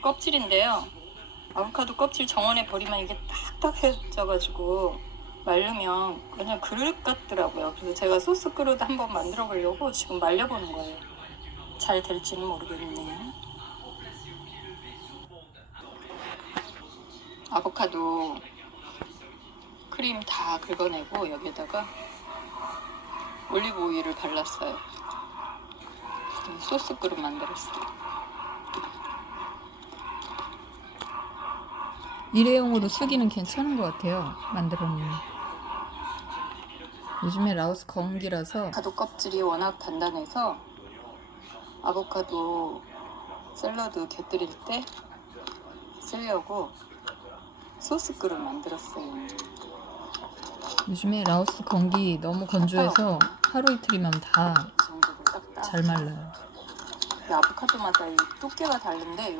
껍질인데요. 아보카도 껍질 정원에 버리면 이게 딱딱해져가지고 말르면 그냥 그릇 같더라고요. 그래서 제가 소스 그릇 한번 만들어 보려고 지금 말려보는 거예요. 잘 될지는 모르겠네요. 아보카도 크림 다 긁어내고 여기에다가 올리브 오일을 발랐어요. 소스 그릇 만들었어요. 일회용으로 쓰기는 괜찮은 것 같아요. 만들어 놓으면. 요즘에 라오스 건기라서 아보카도 껍질이 워낙 단단해서 아보카도 샐러드 곁들일 때 쓰려고 소스 그릇 만들었어요. 요즘에 라오스 건기 너무 건조해서 하루 이틀이면 다. 잘 말라요. 이 아보카도마다 이 두께가 다른데